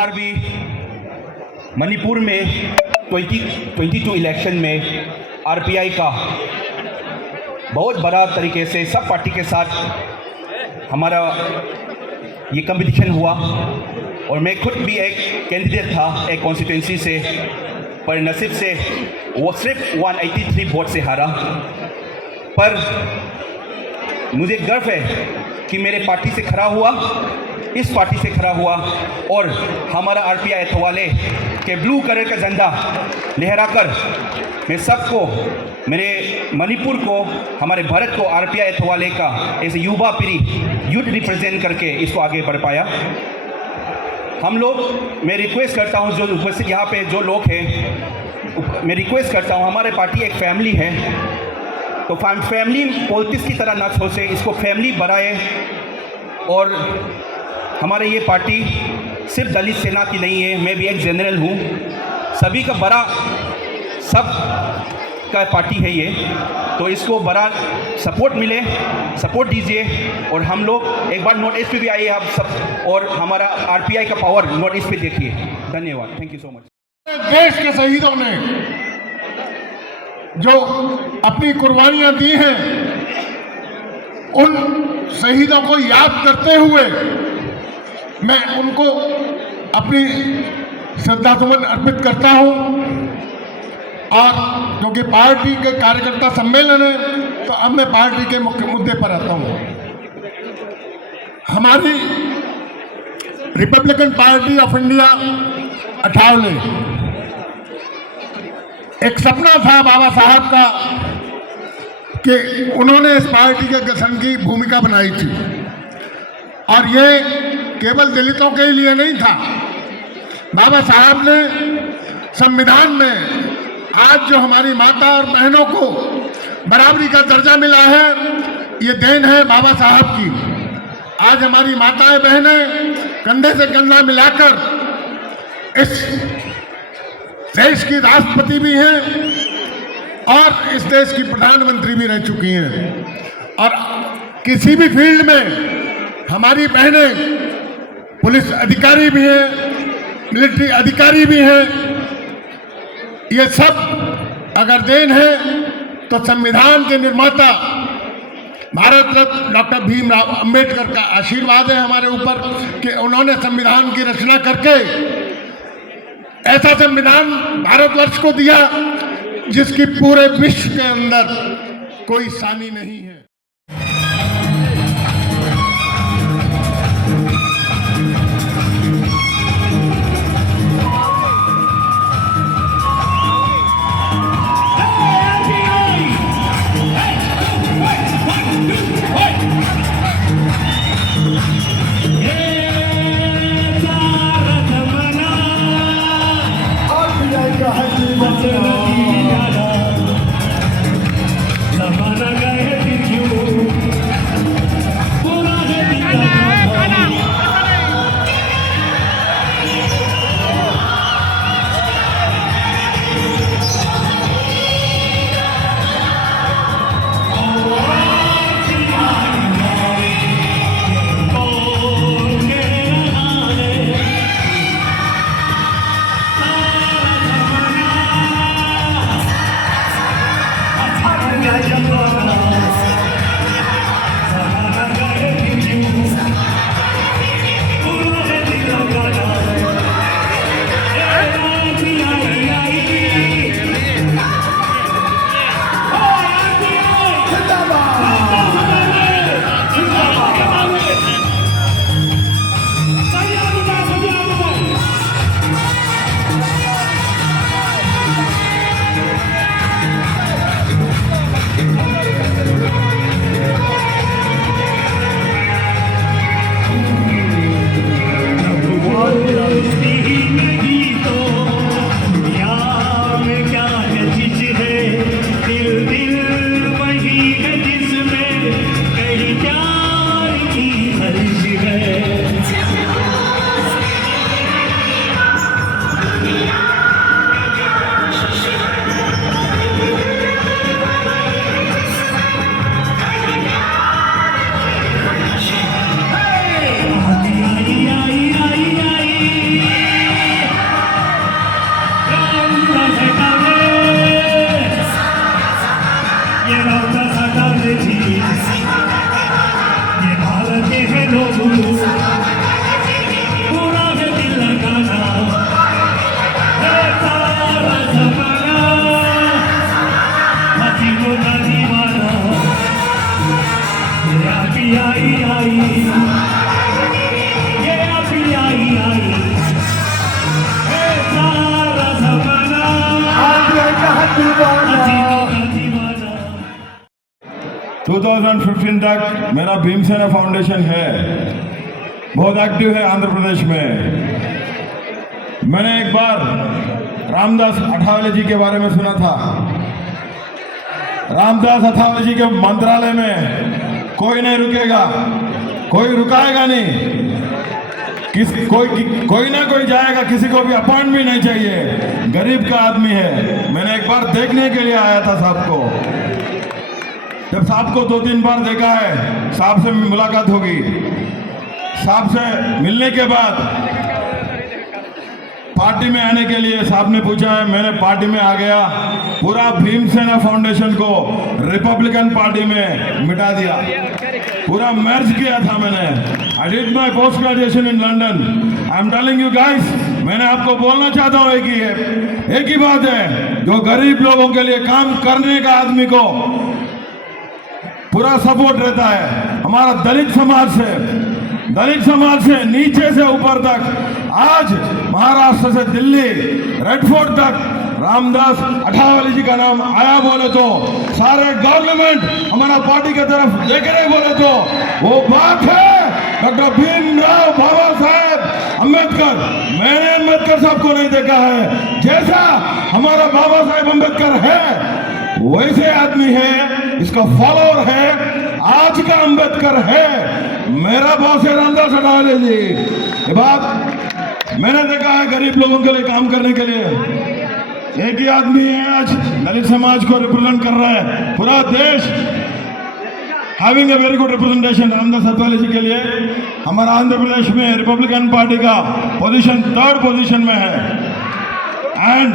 बार भी मणिपुर में 2022 इलेक्शन में आरपीआई का बहुत बड़ा तरीके से सब पार्टी के साथ हमारा ये कंपटीशन हुआ और मैं खुद भी एक कैंडिडेट था एक कॉन्स्टिट्यूंसी से, पर नसीब से वो सिर्फ 183 वोट से हारा। पर मुझे गर्व है कि मेरे पार्टी से खड़ा हुआ, इस पार्टी से खड़ा हुआ और हमारा आरपीआई अथवाले के ब्लू कलर का झंडा लहराकर मैं सबको, मेरे मणिपुर को, हमारे भारत को आरपीआई अथवाले का ऐसे युवा पीढ़ी यूथ रिप्रेजेंट करके इसको आगे बढ़ पाया। हम लोग, मैं रिक्वेस्ट करता हूँ जो उपस्थित यहाँ पे जो लोग हैं, मैं रिक्वेस्ट करता हूँ, हमारे पार्टी एक फैमिली है, तो फैमिली पॉलिटिक्स की तरह ना सोचे, इसको फैमिली बढ़ाए। और हमारे ये पार्टी सिर्फ दलित सेना की नहीं है, मैं भी एक जनरल हूँ, सभी का बड़ा सब का पार्टी है ये, तो इसको बड़ा सपोर्ट मिले, सपोर्ट दीजिए। और हम लोग एक बार नॉर्थ ईस्ट पे भी आइए आप सब, और हमारा आरपीआई का पावर नॉर्थ ईस्ट पे देखिए। धन्यवाद, थैंक यू सो मच। देश के शहीदों ने जो अपनी कुर्बानियां दी हैं, उन शहीदों को याद करते हुए मैं उनको अपनी श्रद्धासुमन अर्पित करता हूं। और क्योंकि पार्टी के कार्यकर्ता सम्मेलन है, तो अब मैं पार्टी के मुख्य मुद्दे पर आता हूं। हमारी Republican party of India Athawale, एक सपना था बाबा साहब का कि उन्होंने इस पार्टी के गठन की भूमिका बनाई थी, और ये केवल दलितों के लिए नहीं था। बाबा साहब ने संविधान में आज जो हमारी माता और बहनों को बराबरी का दर्जा मिला है, ये देन है बाबा साहब की। आज हमारी माताएं बहनें कंधे से कंधा मिलाकर इस देश की राष्ट्रपति भी हैं और इस देश की प्रधानमंत्री भी रह चुकी हैं। और किसी भी फील्ड में हमारी बहनें पुलिस अधिकारी भी हैं, मिलिट्री अधिकारी भी हैं। ये सब अगर देन है तो संविधान के निर्माता भारत रत्न डॉक्टर भीमराव अंबेडकर का आशीर्वाद है हमारे ऊपर कि उन्होंने संविधान की रचना करके ऐसा संविधान भारतवर्ष को दिया जिसकी पूरे विश्व के अंदर कोई सानी नहीं है। जमाना गए फिर क्यों 2015 तक मेरा भीमसेना फाउंडेशन है, बहुत एक्टिव है आंध्र प्रदेश में। मैंने एक बार रामदास अठावले जी के बारे में सुना था। रामदास अठावले जी के मंत्रालय में कोई नहीं रुकेगा, कोई रुकाएगा नहीं, कोई ना कोई जाएगा, किसी को भी अपॉइंट भी नहीं चाहिए, गरीब का आदमी है। मैंने एक बार देखने के लिए आया था साहब को। जब साहब को 2-3 बार देखा है, साहब से मुलाकात होगी। साहब से मिलने के बाद पार्टी में आने के लिए साहब ने पूछा है, मैंने पार्टी में आ गया, पूरा भीमसेना फाउंडेशन को रिपब्लिकन पार्टी में मिटा दिया, पूरा मर्ज किया था मैंने। I did my post graduation in London. I am telling you guys, मैंने आपको बोलना चाहता हूँ एक ही बात है, जो गरीब लोगों के लिए काम करने का आदमी को पूरा सपोर्ट रहता है। हमारा दलित समाज से नीचे से ऊपर तक, आज महाराष्ट्र से दिल्ली रेड फोर्ट तक रामदास अठावले जी का नाम आया बोले तो सारे गवर्नमेंट हमारा पार्टी की तरफ देख रहे बोले तो वो बात है डॉक्टर भीमराव बाबा साहेब अम्बेडकर। मैंने अम्बेडकर साहब को नहीं देखा है, जैसा हमारा बाबा साहेब अम्बेडकर है वैसे आदमी है, इसका फॉलोअर है, आज का अम्बेडकर है। मेरा बॉस है रामदास अठावले जी। ये बात मैंने देखा है, गरीब लोगों के लिए काम करने के लिए एक ही आदमी है, आज दलित समाज को रिप्रेजेंट कर रहा है पूरा देश। Having a very good representation Ramdas Athawale ji के लिए। हमारा आंध्र प्रदेश में रिपब्लिकन पार्टी का पोजीशन 3rd पोजीशन में है। And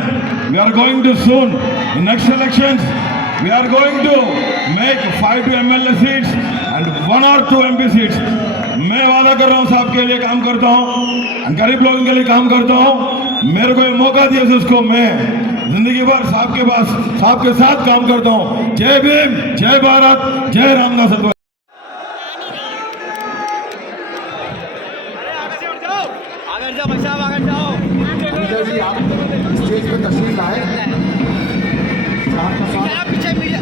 we are going to soon, in next elections, we are going to make 5 MLA seats and 1 or 2 MP seats. मैं वादा कर रहा हूँ, साहब के लिए काम करता हूँ, गरीब लोगों के लिए काम करता हूँ। मेरे को ये मौका दिया जिसको मैं जिंदगी भर साहब के साथ काम करता हूँ। जय भीम, जय भारत, जय रामदास अठावले। जी आप स्टेज पे तशरीफ लाए, आपका स्वागत। पीछे मीडिया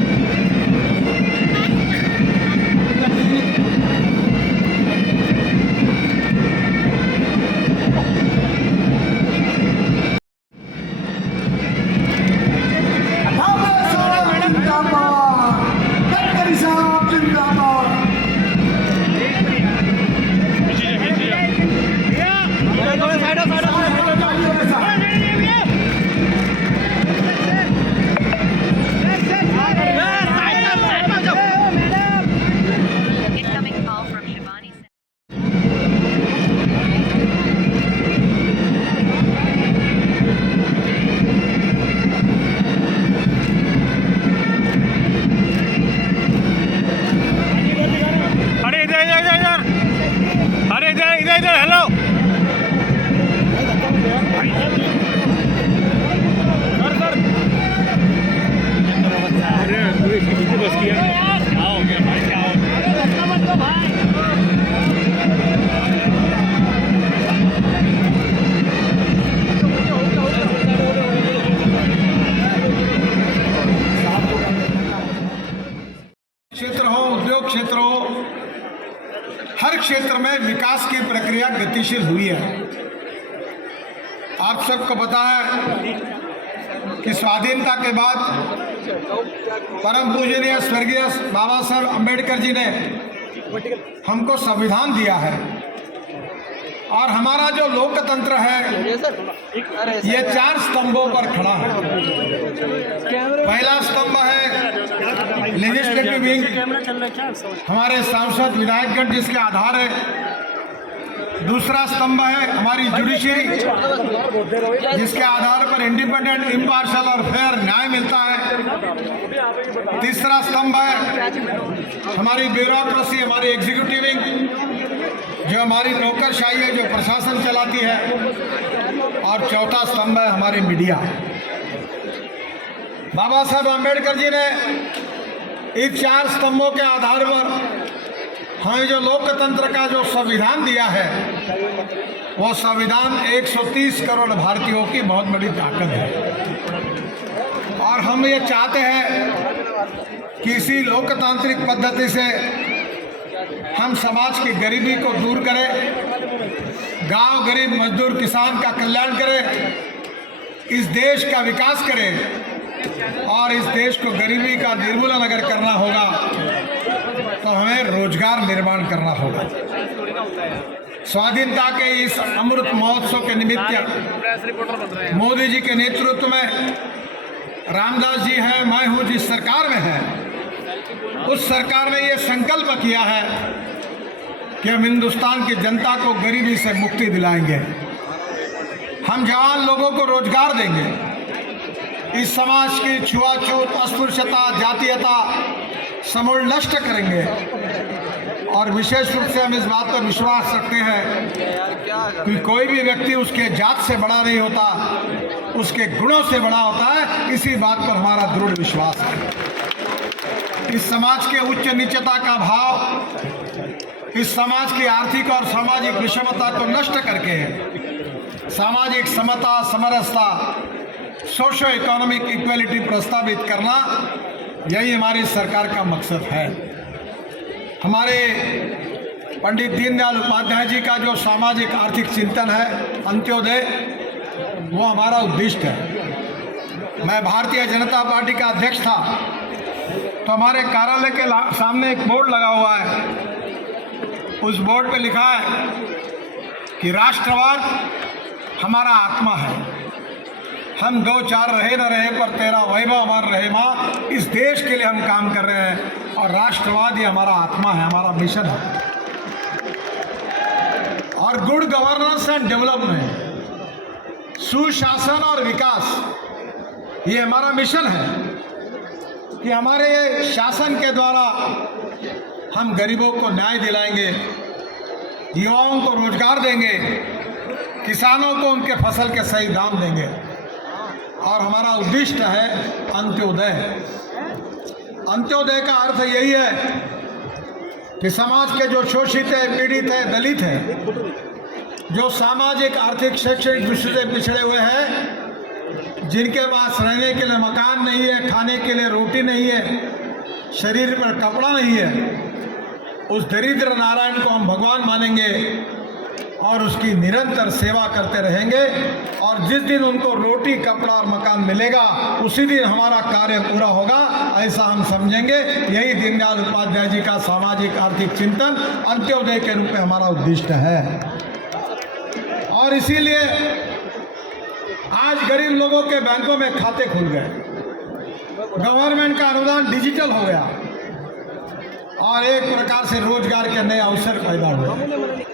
क्षेत्र हो, हर क्षेत्र में विकास की प्रक्रिया गतिशील हुई है। आप सबको पता है कि स्वाधीनता के बाद परम पूजनीय स्वर्गीय बाबा साहब अम्बेडकर जी ने हमको संविधान दिया है और हमारा जो लोकतंत्र है ये 4 स्तंभों पर खड़ा है। पहला स्तंभ है लेजिस्लेटिव विंग, हमारे सांसद विधायकगण जिसके आधार है। दूसरा स्तंभ है हमारी जुडिशरी, जिसके आधार पर इंडिपेंडेंट, इम्पार्शल और फेयर न्याय मिलता है। तीसरा स्तंभ है हमारी ब्यूरोक्रेसी, हमारी एग्जीक्यूटिव विंग, जो हमारी नौकरशाही है, जो प्रशासन चलाती है। और चौथा स्तंभ है हमारी मीडिया। बाबा साहब अम्बेडकर जी ने इन 4 स्तंभों के आधार पर हमें जो लोकतंत्र का जो संविधान दिया है, वो संविधान 130 करोड़ भारतीयों की बहुत बड़ी ताकत है। और हम ये चाहते हैं कि इसी लोकतांत्रिक पद्धति से हम समाज की गरीबी को दूर करें, गांव गरीब मजदूर किसान का कल्याण करें, इस देश का विकास करें। और इस देश को गरीबी का निर्मूलन अगर करना होगा तो हमें रोजगार निर्माण करना होगा। स्वाधीनता के इस अमृत महोत्सव के निमित्त मोदी जी के नेतृत्व में रामदास जी हैं, मैं हूँ जिस सरकार में है, उस सरकार ने ये संकल्प किया है कि हम हिंदुस्तान की जनता को गरीबी से मुक्ति दिलाएंगे, हम जवान लोगों को रोजगार देंगे, इस समाज की छुआछूत, अस्पृश्यता, जातीयता समूल नष्ट करेंगे। और विशेष रूप से हम इस बात पर विश्वास रखते हैं कि कोई भी व्यक्ति उसके जात से बड़ा नहीं होता, उसके गुणों से बड़ा होता है। इसी बात पर हमारा दृढ़ विश्वास है। इस समाज के उच्च नीचता का भाव, इस समाज की आर्थिक और सामाजिक विषमता को नष्ट करके सामाजिक समता, समरसता, सोशो इकोनॉमिक इक्वलिटी प्रस्तावित करना, यही हमारी सरकार का मकसद है। हमारे पंडित दीनदयाल उपाध्याय जी का जो सामाजिक आर्थिक चिंतन है, अंत्योदय, वो हमारा उद्दिष्ट है। मैं भारतीय जनता पार्टी का अध्यक्ष था तो हमारे कार्यालय के सामने एक बोर्ड लगा हुआ है। उस बोर्ड पे लिखा है कि राष्ट्रवाद हमारा आत्मा है, हम दो चार रहे न रहे पर तेरा वैभव अमर रहे माँ। इस देश के लिए हम काम कर रहे हैं और राष्ट्रवाद ये हमारा आत्मा है, हमारा मिशन है। और गुड गवर्नेंस एंड डेवलपमेंट, सुशासन और विकास, ये हमारा मिशन है कि हमारे शासन के द्वारा हम गरीबों को न्याय दिलाएंगे, युवाओं को रोजगार देंगे, किसानों को उनके फसल के सही दाम देंगे। और हमारा उद्दिष्ट है अंत्योदय। अंत्योदय का अर्थ यही है कि समाज के जो शोषित है, पीड़ित है, दलित है, जो सामाजिक, आर्थिक, शैक्षणिक दृष्टि से पिछड़े हुए हैं, जिनके पास रहने के लिए मकान नहीं है, खाने के लिए रोटी नहीं है, शरीर पर कपड़ा नहीं है, उस दरिद्र नारायण को हम भगवान मानेंगे और उसकी निरंतर सेवा करते रहेंगे। और जिस दिन उनको रोटी, कपड़ा और मकान मिलेगा, उसी दिन हमारा कार्य पूरा होगा, ऐसा हम समझेंगे। यही दीनदयाल उपाध्याय जी का सामाजिक आर्थिक चिंतन अंत्योदय के रूप में हमारा उद्दिष्ट है। और इसीलिए आज गरीब लोगों के बैंकों में खाते खुल गए, गवर्नमेंट का अनुदान डिजिटल हो गया और एक प्रकार से रोजगार के नए अवसर पैदा हुए।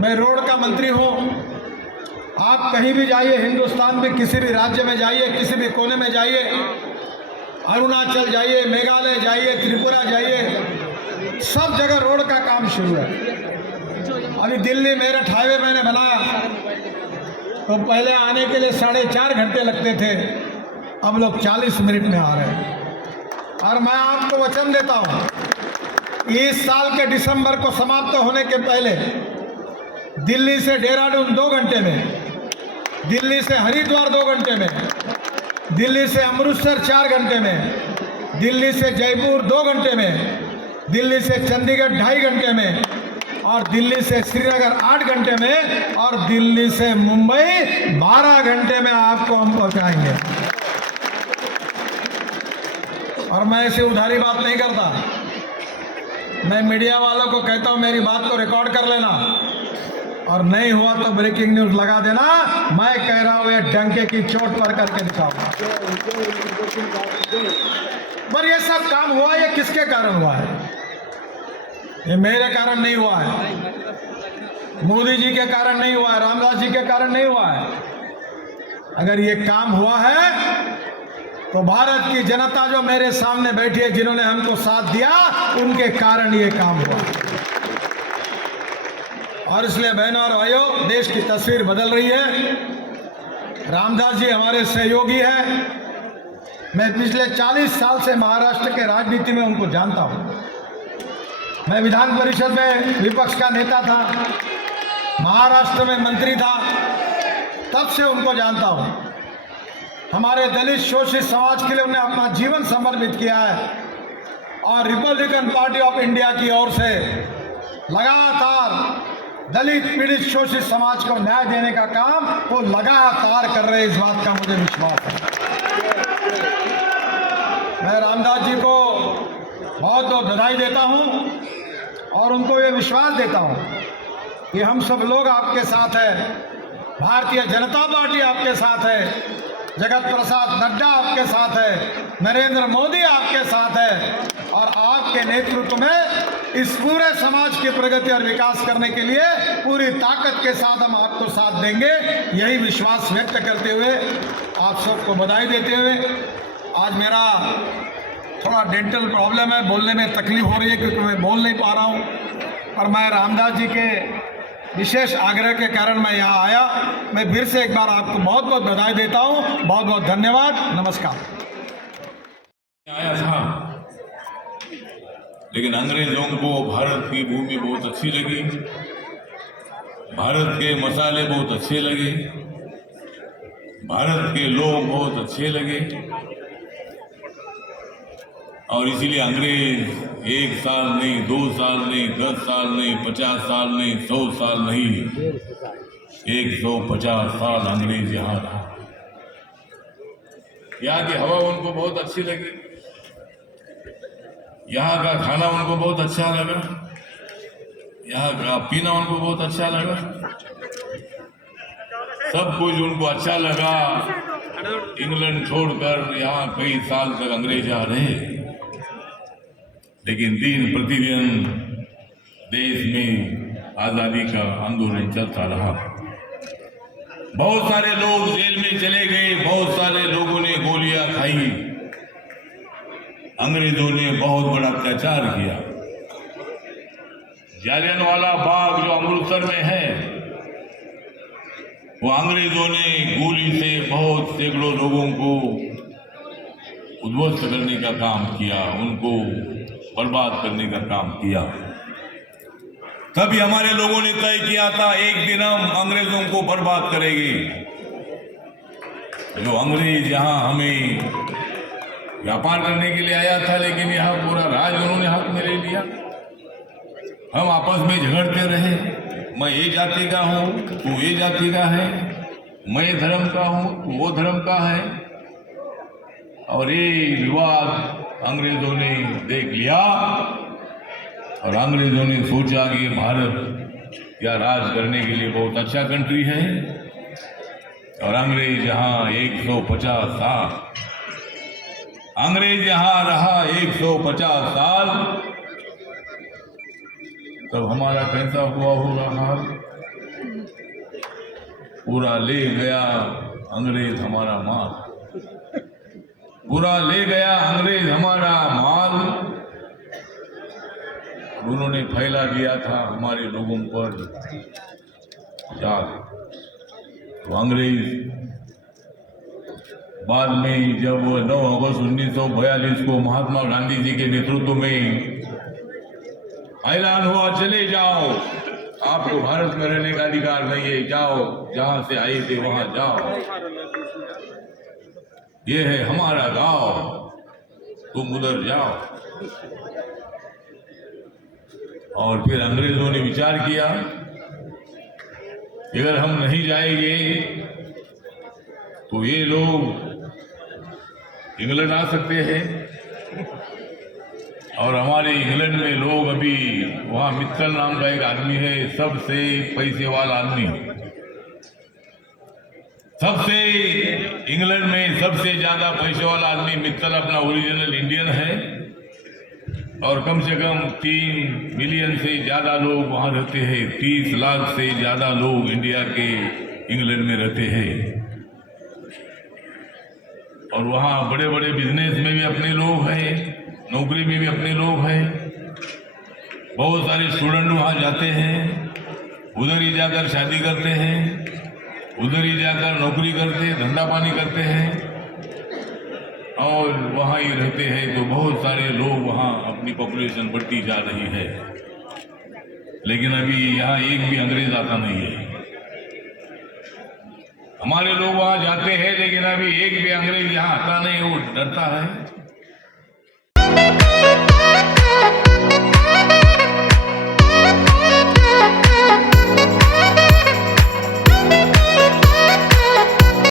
मैं रोड का मंत्री हूँ, आप कहीं भी जाइए, हिंदुस्तान में किसी भी राज्य में जाइए, किसी भी कोने में जाइए, अरुणाचल जाइए, मेघालय जाइए, त्रिपुरा जाइए, सब जगह रोड का काम शुरू है। अभी दिल्ली मेरठ हाईवे मैंने बनाया तो पहले आने के लिए 4.5 घंटे लगते थे, अब लोग 40 मिनट में आ रहे हैं। और मैं आपको वचन देता हूँ, इस साल के दिसंबर को समाप्त होने के पहले दिल्ली से देहरादून 2 घंटे में, दिल्ली से हरिद्वार 2 घंटे में, दिल्ली से अमृतसर 4 घंटे में, दिल्ली से जयपुर 2 घंटे में, दिल्ली से चंडीगढ़ 2.5 घंटे में, और दिल्ली से श्रीनगर 8 घंटे में, और दिल्ली से मुंबई 12 घंटे में आपको हम पहुंचाएंगे। और मैं ऐसे उधारी बात नहीं करता, मैं मीडिया वालों को कहता हूं मेरी बात को रिकॉर्ड कर लेना, और नहीं हुआ तो ब्रेकिंग न्यूज लगा देना। मैं कह रहा हूं ये डंके की चोट पर करके दिखाऊंगा। पर ये सब काम हुआ, ये किसके कारण हुआ है? ये मेरे कारण नहीं हुआ है, मोदी जी के कारण नहीं हुआ है, रामदास जी के कारण नहीं हुआ है। अगर ये काम हुआ है तो भारत की जनता जो मेरे सामने बैठी है, जिन्होंने हमको साथ दिया, उनके कारण ये काम हुआ। और इसलिए बहनों और भाइयों, देश की तस्वीर बदल रही है। रामदास जी हमारे सहयोगी हैं। मैं पिछले 40 साल से महाराष्ट्र के राजनीति में उनको जानता हूं। मैं विधान परिषद में विपक्ष का नेता था, महाराष्ट्र में मंत्री था, तब से उनको जानता हूं। हमारे दलित शोषित समाज के लिए उन्हें अपना जीवन समर्पित किया है और रिपब्लिकन पार्टी ऑफ इंडिया की ओर से लगातार दलित पीड़ित शोषित समाज को न्याय देने का काम वो लगातार कर रहे हैं, इस बात का मुझे विश्वास है। मैं रामदास जी को बहुत बहुत बधाई देता हूं और उनको ये विश्वास देता हूं कि हम सब लोग आपके साथ हैं, भारतीय जनता पार्टी आपके साथ है, जगत प्रसाद नड्डा आपके साथ है, नरेंद्र मोदी आपके साथ है और आपके नेतृत्व में इस पूरे समाज की प्रगति और विकास करने के लिए पूरी ताकत के साथ हम आपको साथ देंगे। यही विश्वास व्यक्त करते हुए आप सबको बधाई देते हुए, आज मेरा थोड़ा डेंटल प्रॉब्लम है, बोलने में तकलीफ हो रही है क्योंकि मैं बोल नहीं पा रहा हूँ, पर मैं रामदास जी के विशेष आग्रह के कारण मैं यहाँ आया। मैं फिर से एक बार आपको बहुत बहुत बधाई देता हूँ, बहुत बहुत धन्यवाद, नमस्कार। आया था, लेकिन अंग्रेजों को भारत की भूमि बहुत अच्छी लगी, भारत के मसाले बहुत अच्छे लगे, भारत के लोग बहुत अच्छे लगे और इसीलिए अंग्रेज 1 साल नहीं, 2 साल नहीं, 10 साल नहीं, 50 साल नहीं, 100 साल नहीं, 150 साल अंग्रेज यहाँ रहा। यहाँ की हवा उनको बहुत अच्छी लगी, यहाँ का खाना उनको बहुत अच्छा लगा, यहाँ का पीना उनको बहुत अच्छा लगा, सब कुछ उनको अच्छा लगा। इंग्लैंड छोड़कर यहाँ कई साल तक अंग्रेज यहाँ रहे, लेकिन दिन प्रतिदिन देश में आज़ादी का आंदोलन चलता रहा। बहुत सारे लोग जेल में चले गए, बहुत सारे लोगों ने गोलियां खाई, अंग्रेजों ने बहुत बड़ा अत्याचार किया। जालियनवाला बाग जो अमृतसर में है, वो अंग्रेजों ने गोली से बहुत सैकड़ों लोगों को उद्ध्वस्त करने का काम किया, उनको बर्बाद करने का काम किया। तभी हमारे लोगों ने तय किया था एक दिन हम अंग्रेजों को बर्बाद करेंगे। जो अंग्रेज यहाँ हमें व्यापार करने के लिए आया था, लेकिन यहाँ पूरा राज उन्होंने हाथ में ले लिया। हम आपस में झगड़ते रहे, मैं ये जाति का हूँ, तू ये जाति का है, मैं धर्म का हूँ, तू वो धर्म का है, और ये विवाद अंग्रेजों ने देख लिया और अंग्रेजों ने सोचा कि भारत या राज करने के लिए बहुत अच्छा कंट्री है और अंग्रेज यहाँ 150 साल, अंग्रेज यहाँ रहा 150 साल। तब हमारा कैसा हुआ होगा हाल, पूरा ले गया अंग्रेज हमारा माल, पूरा ले गया अंग्रेज हमारा माल। उन्होंने फैला दिया था हमारे लोगों पर जाल। तो अंग्रेज बाद में जब 9 अगस्त 1942 को महात्मा गांधी जी के नेतृत्व में ऐलान हुआ, चले जाओ, आपको भारत में रहने का अधिकार नहीं है, जाओ जहां से आए थे वहां जाओ, ये है हमारा गांव, तुम उधर जाओ। और फिर अंग्रेजों ने विचार किया, अगर हम नहीं जाएंगे तो ये लोग इंग्लैंड आ सकते हैं और हमारे इंग्लैंड में लोग अभी, वहाँ मित्तल नाम का एक आदमी है, सबसे पैसे वाला आदमी, सबसे इंग्लैंड में सबसे ज्यादा पैसे वाला आदमी मित्तल अपना ओरिजिनल इंडियन है और कम से कम 3 मिलियन से ज्यादा लोग वहाँ रहते हैं, 30 लाख से ज्यादा लोग इंडिया के इंग्लैंड में रहते हैं और वहाँ बड़े बड़े बिजनेस में भी अपने लोग हैं, नौकरी में भी अपने लोग हैं, बहुत सारे स्टूडेंट वहाँ जाते हैं, उधर ही जाकर शादी करते हैं, उधर ही जाकर नौकरी करते, धंधा पानी करते हैं और वहाँ ही रहते हैं। तो बहुत सारे लोग वहाँ, अपनी पॉपुलेशन बढ़ती जा रही है, लेकिन अभी यहाँ एक भी अंग्रेज आता नहीं है। हमारे लोग वहां जाते हैं, लेकिन अभी एक भी अंग्रेज यहाँ आता नहीं, वो डरता है।